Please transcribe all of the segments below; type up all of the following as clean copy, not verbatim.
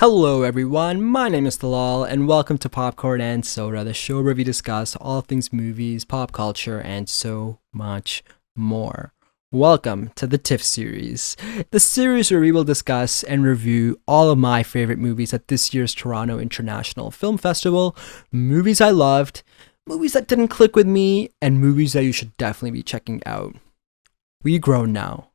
Hello, everyone. My name is Talal, and welcome to Popcorn and Soda, the show where we discuss all things movies, pop culture, and so much more. Welcome to the TIFF series, the series where we will discuss and review all of my favorite movies at this year's Toronto International Film Festival, movies I loved, movies that didn't click with me, and movies that you should definitely be checking out. We Grow Now,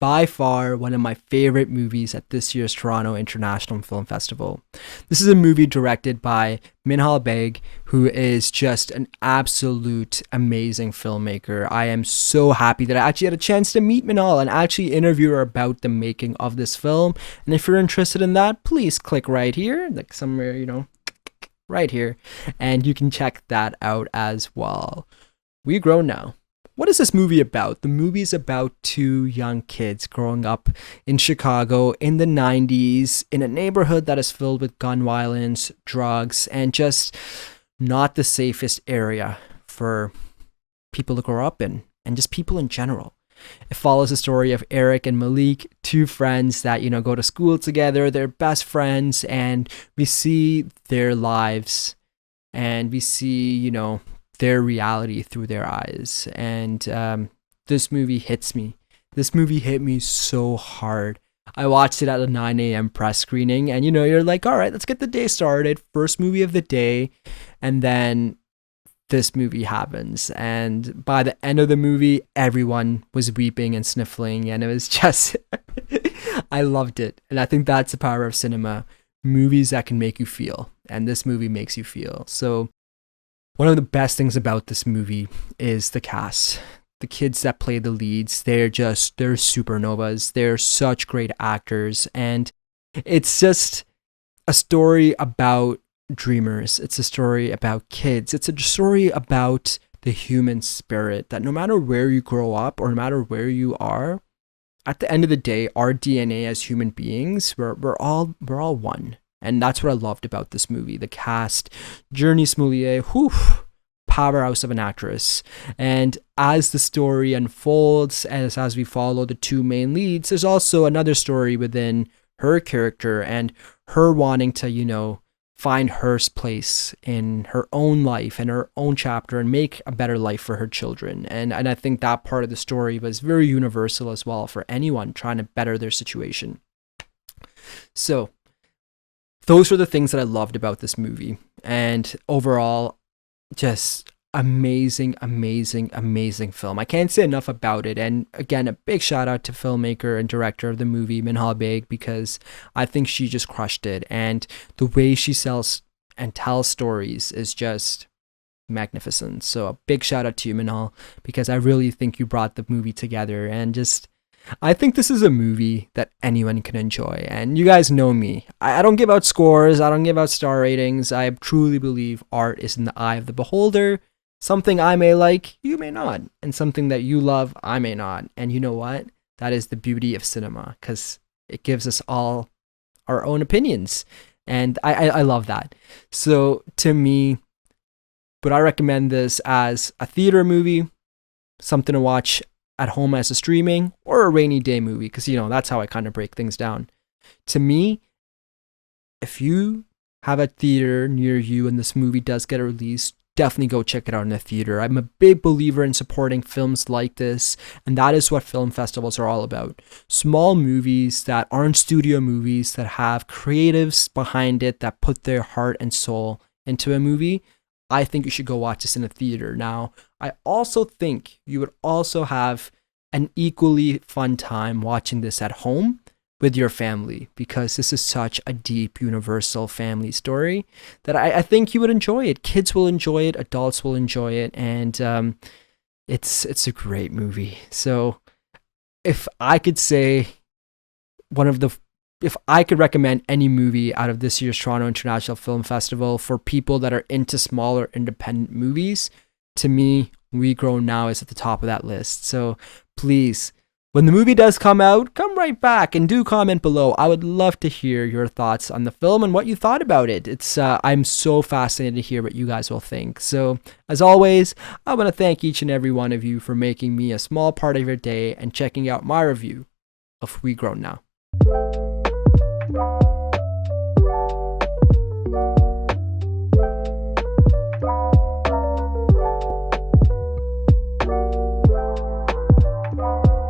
by far one of my favorite movies at this year's Toronto International Film Festival. This is a movie directed by Minhal Baig, who is just an absolute amazing filmmaker. I am so happy that I actually had a chance to meet Minhal and actually interview her about the making of this film. And if you're interested in that, please click right here, like somewhere, right here, and you can check that out as well. We Grow Now. What is this movie about? The movie is about two young kids growing up in Chicago in the 90s in a neighborhood that is filled with gun violence, drugs, and just not the safest area for people to grow up in, and just people in general. It follows the story of Eric and Malik, two friends that, go to school together. They're best friends, and we see their lives and we see, their reality through their eyes. And this movie hits me. This movie hit me so hard. I watched it at a 9 a.m. press screening, and you're like, all right, let's get the day started. First movie of the day. And then this movie happens. And by the end of the movie, everyone was weeping and sniffling. And it was just, I loved it. And I think that's the power of cinema. Movies that can make you feel. And this movie makes you feel. So, one of the best things about this movie is the cast. The kids that play the leads, they're supernovas. They're such great actors. And it's just a story about dreamers. It's a story about kids. It's a story about the human spirit, that no matter where you grow up or no matter where you are, at the end of the day, our DNA as human beings, we're all one. And that's what I loved about this movie. The cast, Jurnee Smollet, powerhouse of an actress. And as the story unfolds, as we follow the two main leads, there's also another story within her character and her wanting to, find her place in her own life and her own chapter and make a better life for her children. And I think that part of the story was very universal as well for anyone trying to better their situation. So, those were the things that I loved about this movie. And overall, just amazing film. I can't say enough about it. And again, a big shout out to filmmaker and director of the movie, Minhal Baig, because I think she just crushed it. And the way she sells and tells stories is just magnificent. So a big shout out to you, Minhal, because I really think you brought the movie together. And just, I think this is a movie that anyone can enjoy. And you guys know me. I don't give out scores. I don't give out star ratings. I truly believe art is in the eye of the beholder. Something I may like, you may not. And something that you love, I may not. And you know what? That is the beauty of cinema, because it gives us all our own opinions. And I love that. So to me, would I recommend this as a theater movie, something to watch at home as a streaming, or a rainy day movie? Because, that's how I kind of break things down. To me, if you have a theater near you and this movie does get released, definitely go check it out in the theater. I'm a big believer in supporting films like this, and that is what film festivals are all about. Small movies that aren't studio movies, that have creatives behind it, that put their heart and soul into a movie. I think you should go watch this in a theater. Now, I also think you would also have an equally fun time watching this at home with your family, because this is such a deep, universal family story that I think you would enjoy it. Kids will enjoy it, adults will enjoy it, and it's a great movie. So if I could say if I could recommend any movie out of this year's Toronto International Film Festival for people that are into smaller independent movies, to me, We Grow Now is at the top of that list. So please, when the movie does come out, come right back and do comment below. I would love to hear your thoughts on the film and what you thought about it. I'm so fascinated to hear what you guys will think. So as always, I want to thank each and every one of you for making me a small part of your day and checking out my review of We Grow Now.